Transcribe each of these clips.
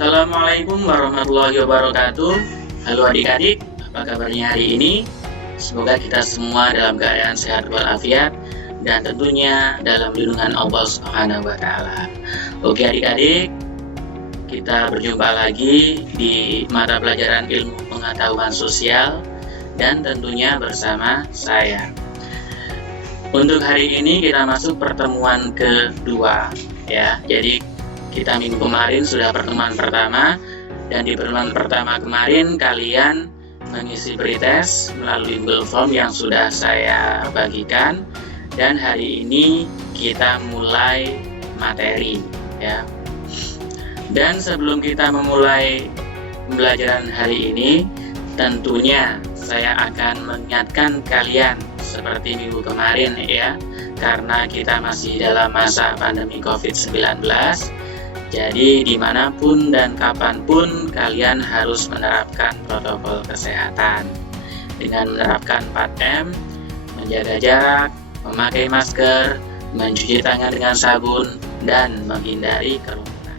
Assalamualaikum warahmatullahi wabarakatuh. Halo adik-adik, apa kabarnya hari ini? Semoga kita semua dalam keadaan sehat walafiat dan tentunya dalam lindungan Allah Subhanahu wa taala. Oke adik-adik, kita berjumpa lagi di mata pelajaran ilmu pengetahuan sosial dan tentunya bersama saya. Untuk hari ini kita masuk pertemuan kedua ya. Jadi kita minggu kemarin sudah pertemuan pertama, dan di pertemuan pertama kemarin kalian mengisi pretest melalui Google Form yang sudah saya bagikan, dan hari ini kita mulai materi ya. Dan sebelum kita memulai pembelajaran hari ini, tentunya saya akan mengingatkan kalian seperti minggu kemarin ya, karena kita masih dalam masa pandemi COVID-19. Jadi dimanapun dan kapanpun kalian harus menerapkan protokol kesehatan dengan menerapkan 4M, menjaga jarak, memakai masker, mencuci tangan dengan sabun, dan menghindari kerumunan.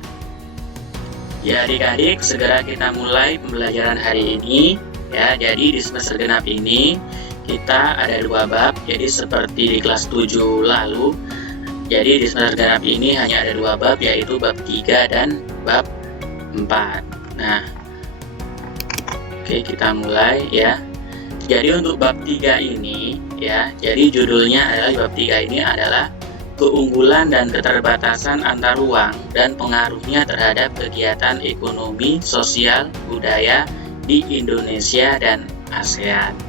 Ya adik-adik, segera kita mulai pembelajaran hari ini ya. Jadi di semester genap ini kita ada 2 bab, jadi seperti di kelas 7 lalu. Jadi di semester genap ini hanya ada 2 bab, yaitu bab 3 dan bab 4. Nah, oke kita mulai ya. Jadi untuk bab 3 ini ya, jadi judulnya adalah bab 3 ini adalah keunggulan dan keterbatasan antar ruang dan pengaruhnya terhadap kegiatan ekonomi, sosial, budaya di Indonesia dan ASEAN.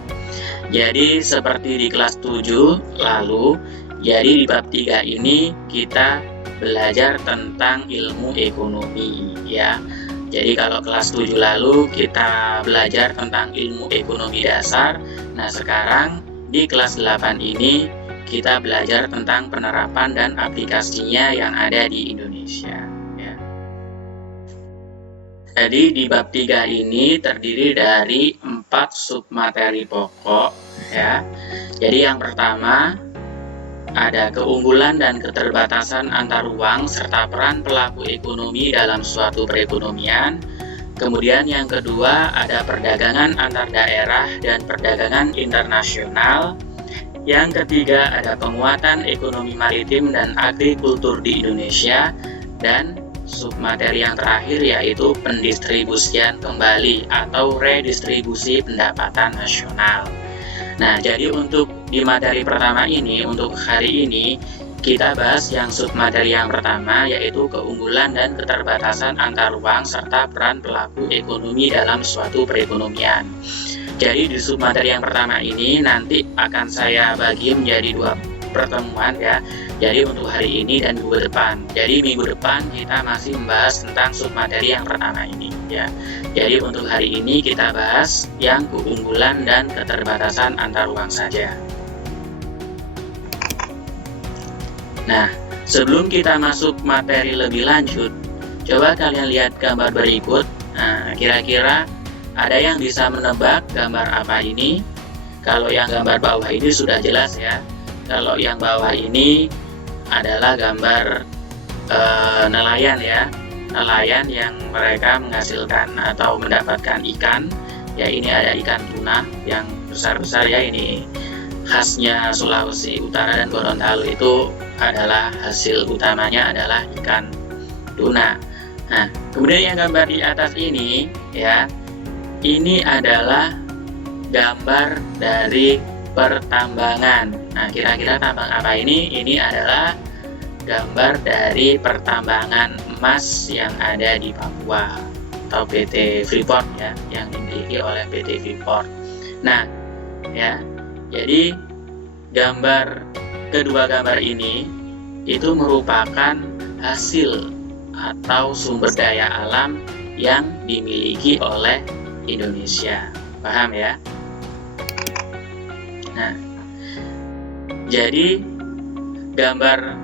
Jadi seperti di kelas 7 lalu, jadi di bab 3 ini kita belajar tentang ilmu ekonomi ya. Jadi kalau kelas 7 lalu kita belajar tentang ilmu ekonomi dasar. Nah sekarang di kelas 8 ini kita belajar tentang penerapan dan aplikasinya yang ada di Indonesia ya. Jadi di bab 3 ini terdiri dari 4 submateri pokok ya. Jadi yang pertama ada keunggulan dan keterbatasan antar ruang serta peran pelaku ekonomi dalam suatu perekonomian. Kemudian yang kedua ada perdagangan antar daerah dan perdagangan internasional. Yang ketiga ada penguatan ekonomi maritim dan agrikultur di Indonesia. Dan submateri yang terakhir yaitu pendistribusian kembali atau redistribusi pendapatan nasional. Nah, jadi untuk di materi pertama ini, untuk hari ini, kita bahas yang submateri yang pertama, yaitu keunggulan dan keterbatasan antar ruang serta peran pelaku ekonomi dalam suatu perekonomian. Jadi di submateri yang pertama ini nanti akan saya bagi menjadi 2 pertemuan ya. Jadi untuk hari ini dan minggu depan. Jadi minggu depan kita masih membahas tentang submateri yang pertama ini ya. Jadi untuk hari ini kita bahas yang keunggulan dan keterbatasan antar ruang saja. Nah, sebelum kita masuk materi lebih lanjut, coba kalian lihat gambar berikut. Nah, kira-kira ada yang bisa menebak gambar apa ini? Kalau yang gambar bawah ini sudah jelas ya. Kalau yang bawah ini adalah gambar nelayan ya. Nelayan yang mereka menghasilkan atau mendapatkan ikan. Ya ini ada ikan tuna yang besar-besar ya, ini khasnya Sulawesi Utara dan Gorontalo, itu adalah hasil utamanya adalah ikan tuna. Nah, kemudian yang gambar di atas ini ya, ini adalah gambar dari pertambangan. Nah, kira-kira tambang apa ini? Ini adalah gambar dari pertambangan emas yang ada di Papua atau PT Freeport ya, yang dimiliki oleh PT Freeport. Nah, ya. Jadi kedua gambar ini itu merupakan hasil atau sumber daya alam yang dimiliki oleh Indonesia. Paham ya? Nah, jadi gambar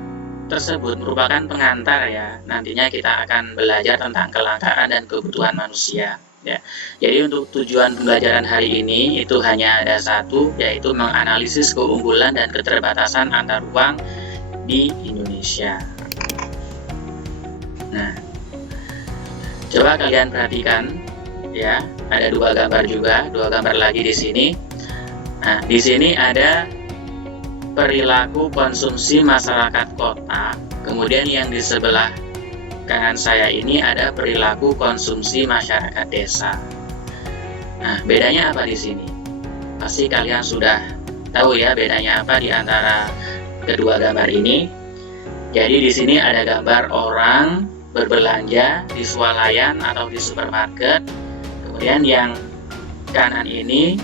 tersebut merupakan pengantar ya. Nantinya kita akan belajar tentang kelangkaan dan kebutuhan manusia ya. Jadi untuk tujuan pembelajaran hari ini itu hanya ada satu, yaitu menganalisis keunggulan dan keterbatasan antar ruang di Indonesia. Nah, Coba kalian perhatikan ya, ada dua gambar juga, dua gambar lagi di sini. Nah, di sini ada perilaku konsumsi masyarakat kota, kemudian yang di sebelah kanan saya ini ada perilaku konsumsi masyarakat desa. Nah, bedanya apa di sini? Pasti kalian sudah tahu ya bedanya apa di antara kedua gambar ini. Jadi di sini ada gambar orang berbelanja di swalayan atau di supermarket. Kemudian yang kanan ini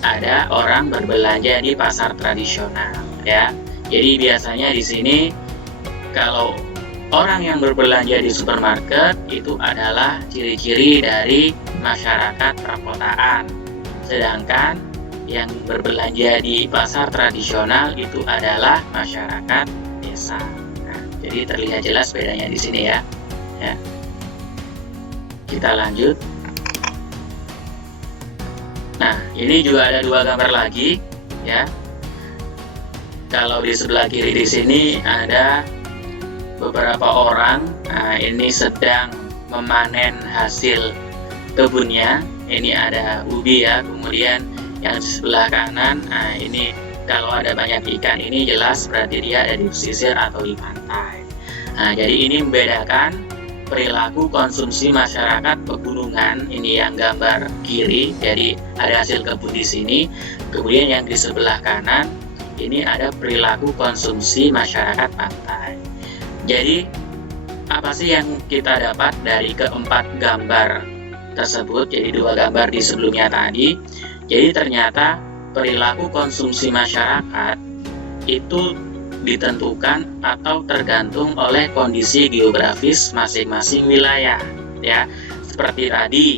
ada orang berbelanja di pasar tradisional ya. Jadi biasanya di sini kalau orang yang berbelanja di supermarket itu adalah ciri-ciri dari masyarakat perkotaan. Sedangkan yang berbelanja di pasar tradisional itu adalah masyarakat desa. Nah, jadi terlihat jelas bedanya di sini ya. Kita lanjut. Nah, ini juga ada dua gambar lagi ya. Kalau di sebelah kiri di sini ada beberapa orang. Nah, ini sedang memanen hasil kebunnya. Ini ada ubi ya. Kemudian yang di sebelah kanan, nah ini kalau ada banyak ikan ini jelas berarti dia ada di pesisir atau di pantai. Nah, jadi ini membedakan perilaku konsumsi masyarakat pegunungan. Ini yang gambar kiri, jadi ada hasil kebun di sini. Kemudian yang di sebelah kanan ini ada perilaku konsumsi masyarakat pantai. Jadi apa sih yang kita dapat dari keempat gambar tersebut? Jadi dua gambar di sebelumnya tadi. Jadi ternyata perilaku konsumsi masyarakat itu ditentukan atau tergantung oleh kondisi geografis masing-masing wilayah ya. Seperti tadi.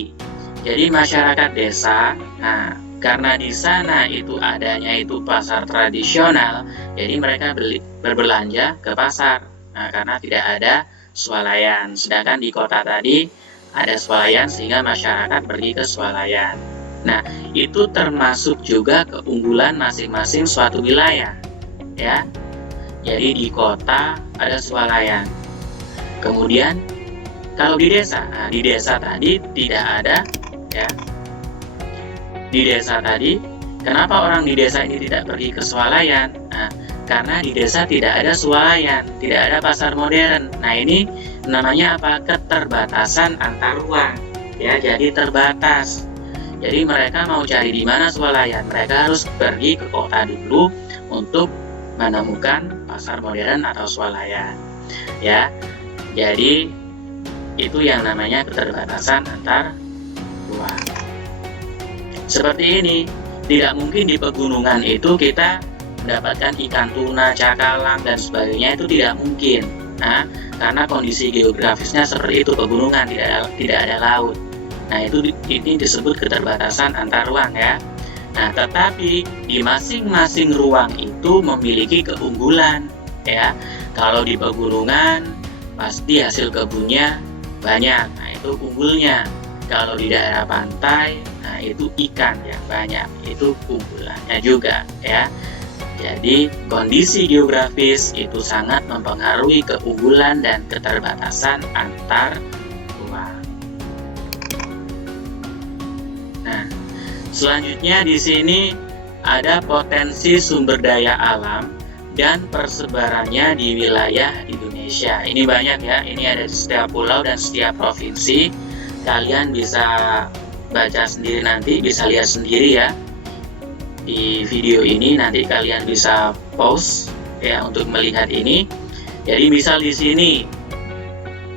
Jadi masyarakat desa, nah karena di sana itu adanya itu pasar tradisional, jadi mereka berbelanja ke pasar. Nah, karena tidak ada swalayan. Sedangkan di kota tadi ada swalayan sehingga masyarakat pergi ke swalayan. Nah, itu termasuk juga keunggulan masing-masing suatu wilayah ya. Jadi di kota ada swalayan. Kemudian kalau di desa, nah di desa tadi tidak ada ya. Di desa tadi, kenapa orang di desa ini tidak pergi ke swalayan? Nah, karena di desa tidak ada swalayan, tidak ada pasar modern. Nah, ini namanya apa? Keterbatasan antar ruang ya, jadi terbatas. Jadi mereka mau cari di mana swalayan, mereka harus pergi ke kota dulu untuk menemukan pasar modern atau swalayan. Ya, jadi itu yang namanya keterbatasan antar ruang. Seperti ini, tidak mungkin di pegunungan itu kita mendapatkan ikan tuna, cakalang dan sebagainya, itu tidak mungkin. Nah, karena kondisi geografisnya seperti itu, pegunungan tidak ada laut. Nah, ini disebut keterbatasan antar ruang ya. Nah, tetapi di masing-masing ruang itu memiliki keunggulan ya. Kalau di pegunungan pasti hasil kebunnya banyak. Nah, itu unggulnya. Kalau di daerah pantai, nah itu ikan yang banyak. Itu unggulannya juga ya. Jadi kondisi geografis itu sangat mempengaruhi keunggulan dan keterbatasan antar ruang. Nah, selanjutnya di sini ada potensi sumber daya alam dan persebarannya di wilayah Indonesia. Ini banyak ya, ini ada di setiap pulau dan setiap provinsi. Kalian bisa baca sendiri nanti, bisa lihat sendiri ya. Di video ini nanti kalian bisa pause ya untuk melihat ini. Jadi misal di sini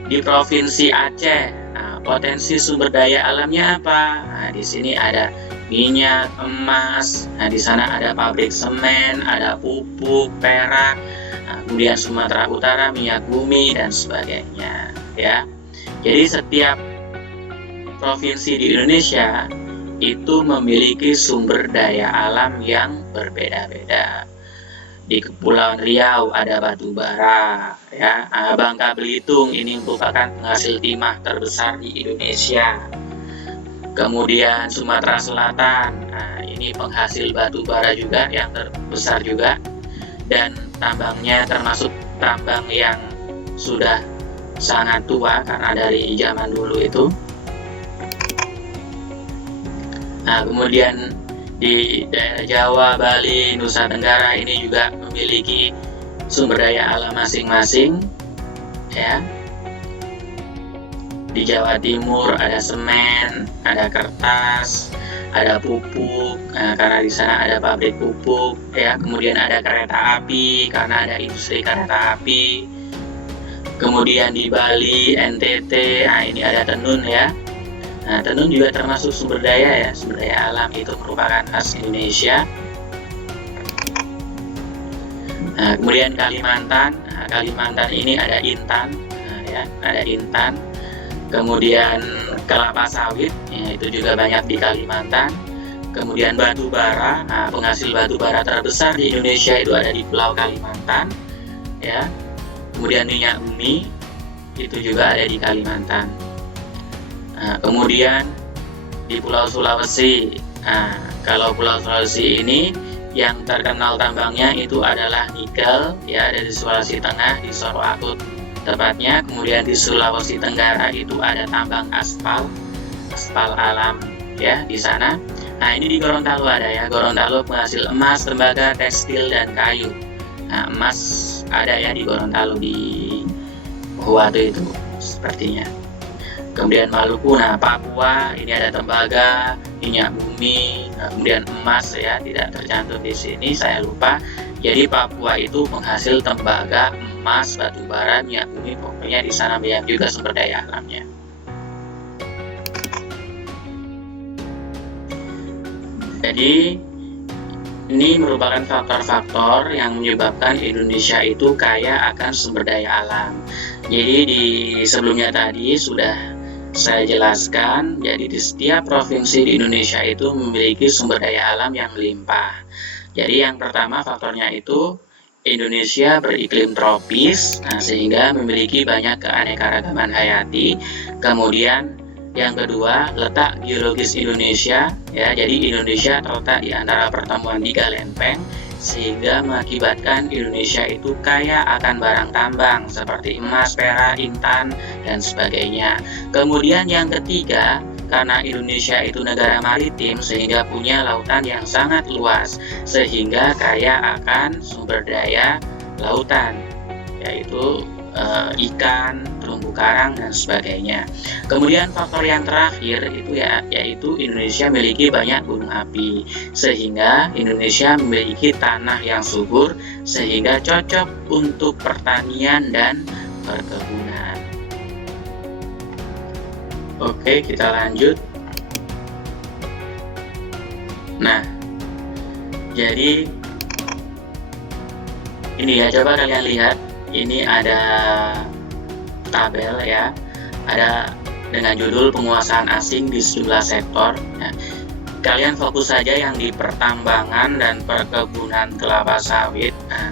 di Provinsi Aceh, nah, potensi sumber daya alamnya apa? Nah, di sini ada minyak, emas, nah di sana ada pabrik semen, ada pupuk, perak, nah, kemudian Sumatera Utara minyak bumi dan sebagainya ya. Jadi setiap provinsi di Indonesia itu memiliki sumber daya alam yang berbeda-beda. Di Kepulauan Riau ada batu bara ya. Bangka Belitung ini merupakan penghasil timah terbesar di Indonesia. Kemudian Sumatera Selatan, nah ini penghasil batu bara juga yang terbesar juga, dan tambangnya termasuk tambang yang sudah sangat tua karena dari zaman dulu itu. Nah, kemudian di daerah Jawa, Bali, Nusa Tenggara ini juga memiliki sumber daya alam masing-masing, ya. Di Jawa Timur ada semen, ada kertas, ada pupuk, karena di sana ada pabrik pupuk, ya. Kemudian ada kereta api karena ada industri kereta api. Kemudian di Bali, NTT, nah ini ada tenun, ya. Nah, tenun juga termasuk sumber daya, ya, sumber daya alam, itu merupakan khas Indonesia. Nah, kemudian Kalimantan, Kalimantan ini ada intan, ya, ada intan. Kemudian kelapa sawit, ya, itu juga banyak di Kalimantan. Kemudian batu bara, penghasil batu bara terbesar di Indonesia itu ada di Pulau Kalimantan, ya. Kemudian minyak bumi itu juga ada di Kalimantan. Nah, kemudian di Pulau Sulawesi, kalau Pulau Sulawesi ini yang terkenal tambangnya itu adalah nikel, ya, ada di Sulawesi Tengah, di Soroakut tepatnya. Kemudian di Sulawesi Tenggara itu ada tambang aspal alam, ya, di sana. Nah, ini di Gorontalo ada, ya, Gorontalo penghasil emas, tembaga, tekstil, dan kayu. Nah, emas ada, ya, di Gorontalo, di Huatu itu sepertinya. Kemudian Maluku, Papua ini ada tembaga, minyak bumi, kemudian emas, ya, tidak tercantum di sini, saya lupa. Jadi Papua itu penghasil tembaga, emas, batu bara, minyak bumi, pokoknya di sana banyak juga sumber daya alamnya. Jadi ini merupakan faktor-faktor yang menyebabkan Indonesia itu kaya akan sumber daya alam. Jadi di sebelumnya tadi sudah saya jelaskan, jadi di setiap provinsi di Indonesia itu memiliki sumber daya alam yang melimpah. Jadi yang pertama faktornya itu Indonesia beriklim tropis, sehingga memiliki banyak keanekaragaman hayati. Kemudian yang kedua, letak geologis Indonesia, ya, jadi Indonesia terletak di antara pertemuan 3 lempeng, sehingga mengakibatkan Indonesia itu kaya akan barang tambang seperti emas, perak, intan, dan sebagainya. Kemudian yang ketiga, karena Indonesia itu negara maritim sehingga punya lautan yang sangat luas, sehingga kaya akan sumber daya lautan, yaitu ikan, terumbu karang, dan sebagainya. Kemudian faktor yang terakhir itu, ya, yaitu Indonesia memiliki banyak gunung api, sehingga Indonesia memiliki tanah yang subur sehingga cocok untuk pertanian dan perkebunan. Oke, kita lanjut. Nah, jadi ini, ya, coba kalian lihat. Ini ada tabel, ya, ada dengan judul penguasaan asing di sejumlah sektor. Nah, kalian fokus saja yang di pertambangan dan perkebunan kelapa sawit. Nah,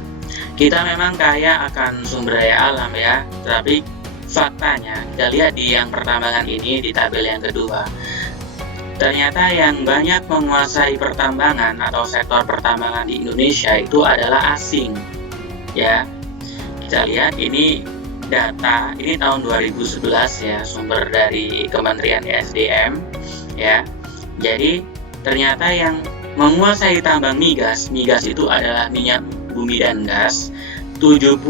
kita memang kaya akan sumber daya alam, ya, tapi faktanya kita lihat di yang pertambangan ini di tabel yang kedua. Ternyata yang banyak menguasai pertambangan atau sektor pertambangan di Indonesia itu adalah asing, ya. Kita lihat ini data, ini tahun 2011, ya, sumber dari Kementerian ESDM, ya. Jadi ternyata yang menguasai tambang migas itu adalah minyak bumi dan gas. 70%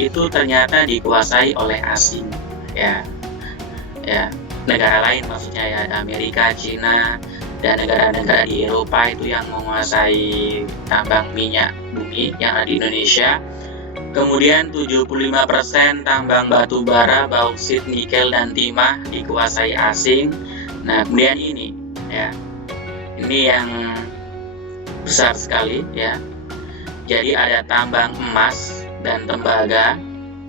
itu ternyata dikuasai oleh asing, ya. Negara lain maksudnya, ya, ada Amerika, Cina, dan negara-negara di Eropa itu yang menguasai tambang minyak bumi yang ada di Indonesia. Kemudian 75% tambang batu bara, bauksit, nikel, dan timah dikuasai asing. Nah, kemudian ini, ya, ini yang besar sekali, ya. Jadi ada tambang emas dan tembaga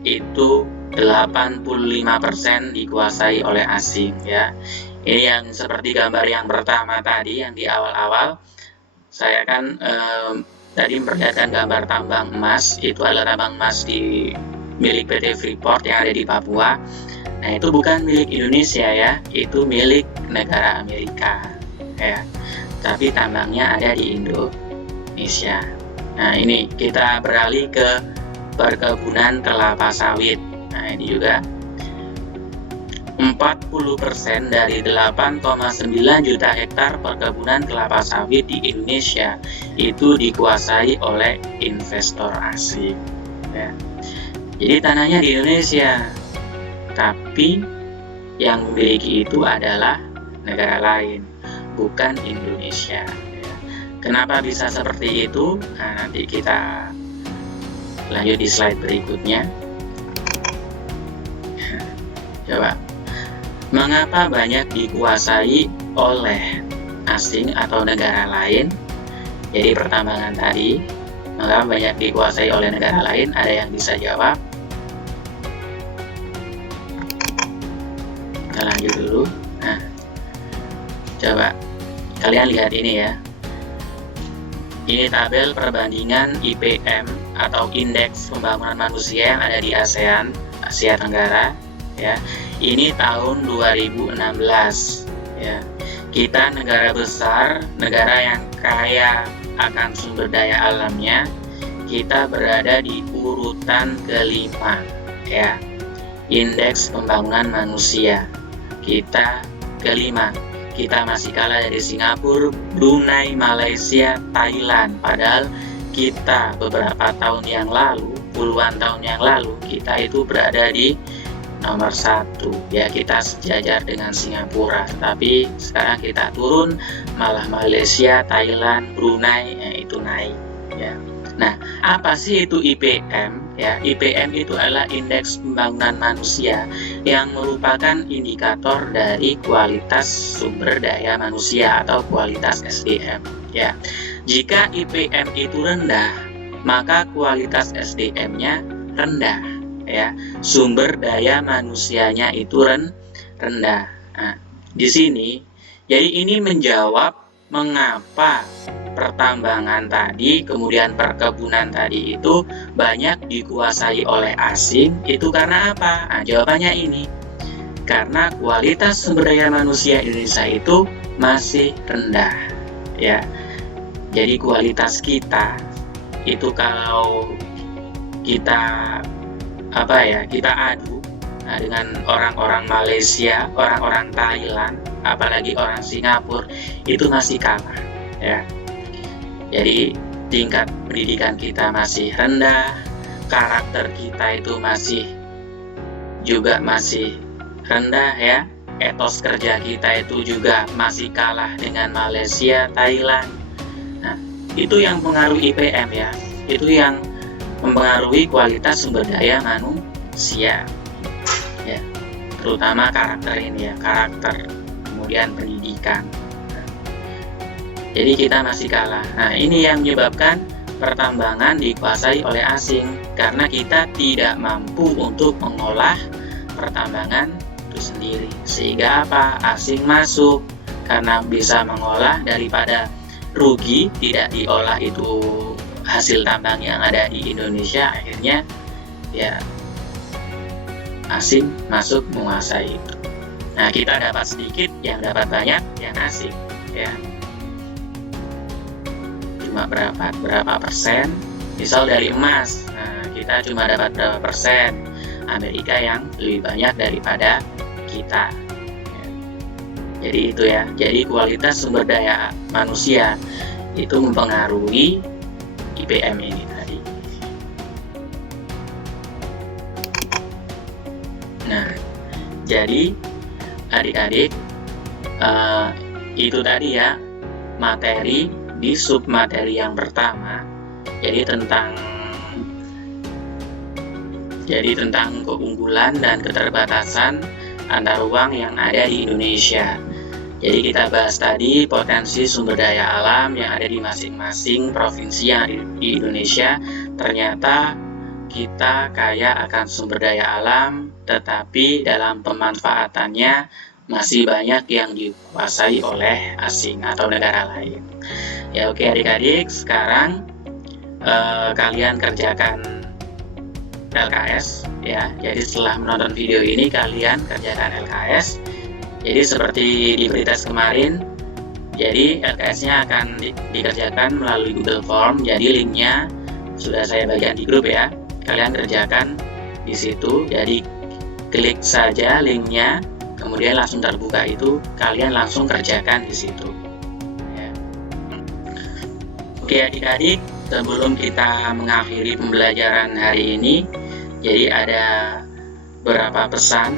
itu 85% dikuasai oleh asing, ya. Ini yang seperti gambar yang pertama tadi, yang di awal-awal saya kan tadi memperlihatkan gambar tambang emas. Itu adalah tambang emas di milik PT Freeport yang ada di Papua. Nah, itu bukan milik Indonesia, ya, itu milik negara Amerika, ya, tapi tambangnya ada di Indonesia. Nah, ini kita beralih ke perkebunan kelapa sawit, Nah, ini juga 40% dari 8,9 juta hektar perkebunan kelapa sawit di Indonesia itu dikuasai oleh investor asing. Ya. Jadi tanahnya di Indonesia, tapi yang memiliki itu adalah negara lain, bukan Indonesia. Ya. Kenapa bisa seperti itu? Nah, nanti kita lanjut di slide berikutnya. Coba. Mengapa banyak dikuasai oleh asing atau negara lain? Jadi pertambangan tadi, mengapa banyak dikuasai oleh negara lain? Ada yang bisa jawab? Kita lanjut dulu. Nah, coba kalian lihat ini ya. Ini tabel perbandingan IPM atau Indeks Pembangunan Manusia yang ada di ASEAN, Asia Tenggara. Ya, ini tahun 2016. Ya, kita negara besar, negara yang kaya akan sumber daya alamnya, kita berada di urutan kelima. Ya, Indeks Pembangunan Manusia kita kelima. Kita masih kalah dari Singapura, Brunei, Malaysia, Thailand. Padahal kita beberapa tahun yang lalu, puluhan tahun yang lalu, kita itu berada di nomor 1. Ya, kita sejajar dengan Singapura. Tapi sekarang kita turun, malah Malaysia, Thailand, Brunei itu naik. Ya. Nah, apa sih itu IPM? Ya, IPM itu adalah Indeks Pembangunan Manusia yang merupakan indikator dari kualitas sumber daya manusia atau kualitas SDM. Ya, jika IPM itu rendah, maka kualitas SDM-nya rendah. Ya, sumber daya manusianya itu rendah. Nah, di sini, jadi ini menjawab mengapa pertambangan tadi, kemudian perkebunan tadi itu banyak dikuasai oleh asing. Itu karena apa? Nah, jawabannya ini. Karena kualitas sumber daya manusia Indonesia itu masih rendah. Ya, jadi kualitas kita itu kalau kita kita adu dengan orang-orang Malaysia, orang-orang Thailand, apalagi orang Singapura, itu masih kalah. Ya, jadi tingkat pendidikan kita masih rendah, karakter kita itu masih rendah ya. Etos kerja kita itu juga masih kalah dengan Malaysia, Thailand. Nah, itu yang mempengaruhi IPM ya. Itu yang mempengaruhi kualitas sumber daya manusia. Ya, terutama karakter ini ya, karakter, kemudian pendidikan. Jadi kita masih kalah. Nah, ini yang menyebabkan pertambangan dikuasai oleh asing karena kita tidak mampu untuk mengolah pertambangan itu sendiri. Sehingga apa? Asing masuk karena bisa mengolah, daripada rugi tidak diolah itu hasil tambang yang ada di Indonesia, akhirnya ya asing masuk menguasai itu. Nah, kita dapat sedikit, yang dapat banyak yang asing ya. Cuma berapa persen, misal dari emas, nah kita cuma dapat berapa persen, Amerika yang lebih banyak daripada kita ya. Jadi itu ya, jadi kualitas sumber daya manusia itu mempengaruhi IPM ini tadi. Nah, jadi adik-adik, itu tadi ya materi di submateri yang pertama. Jadi tentang keunggulan dan keterbatasan antar ruang yang ada di Indonesia. Jadi kita bahas tadi potensi sumber daya alam yang ada di masing-masing provinsi yang ada di Indonesia. Ternyata kita kaya akan sumber daya alam, tetapi dalam pemanfaatannya masih banyak yang dikuasai oleh asing atau negara lain. Ya, oke adik-adik, sekarang kalian kerjakan LKS ya. Jadi setelah menonton video ini kalian kerjakan LKS. Jadi seperti di tes kemarin, jadi LKS-nya akan dikerjakan melalui Google Form. Jadi linknya sudah saya bagikan di grup ya. Kalian kerjakan di situ. Jadi klik saja linknya, kemudian langsung terbuka itu, kalian langsung kerjakan di situ. Ya. Oke adik-adik, sebelum kita mengakhiri pembelajaran hari ini, jadi ada beberapa pesan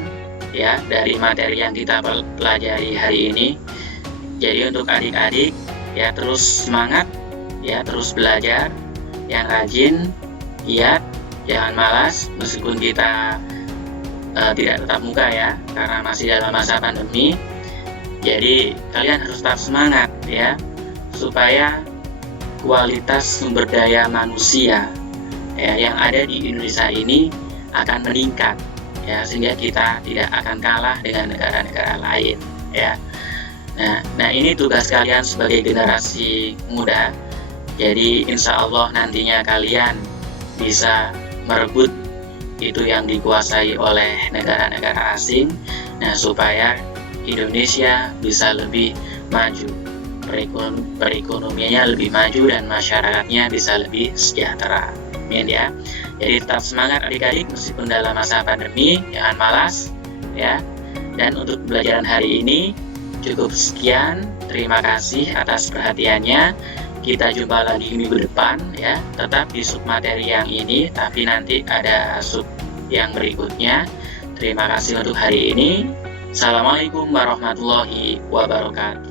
ya dari materi yang kita pelajari hari ini. Jadi untuk adik-adik ya, terus semangat ya, terus belajar, yang rajin, giat, jangan malas meskipun kita tidak tatap muka ya, karena masih dalam masa pandemi. Jadi kalian harus tetap semangat ya, supaya kualitas sumber daya manusia ya yang ada di Indonesia ini akan meningkat ya, sehingga kita tidak akan kalah dengan negara-negara lain ya. Nah ini tugas kalian sebagai generasi muda. Jadi insya Allah nantinya kalian bisa merebut itu yang dikuasai oleh negara-negara asing. Nah supaya Indonesia bisa lebih maju, perekonomiannya lebih maju dan masyarakatnya bisa lebih sejahtera. Amin ya. Jadi tetap semangat adik-adik meskipun dalam masa pandemi, jangan malas ya. Dan untuk pembelajaran hari ini cukup sekian. Terima kasih atas perhatiannya. Kita jumpa lagi minggu depan ya, tetap di sub materi yang ini, tapi nanti ada sub yang berikutnya. Terima kasih untuk hari ini. Assalamualaikum warahmatullahi wabarakatuh.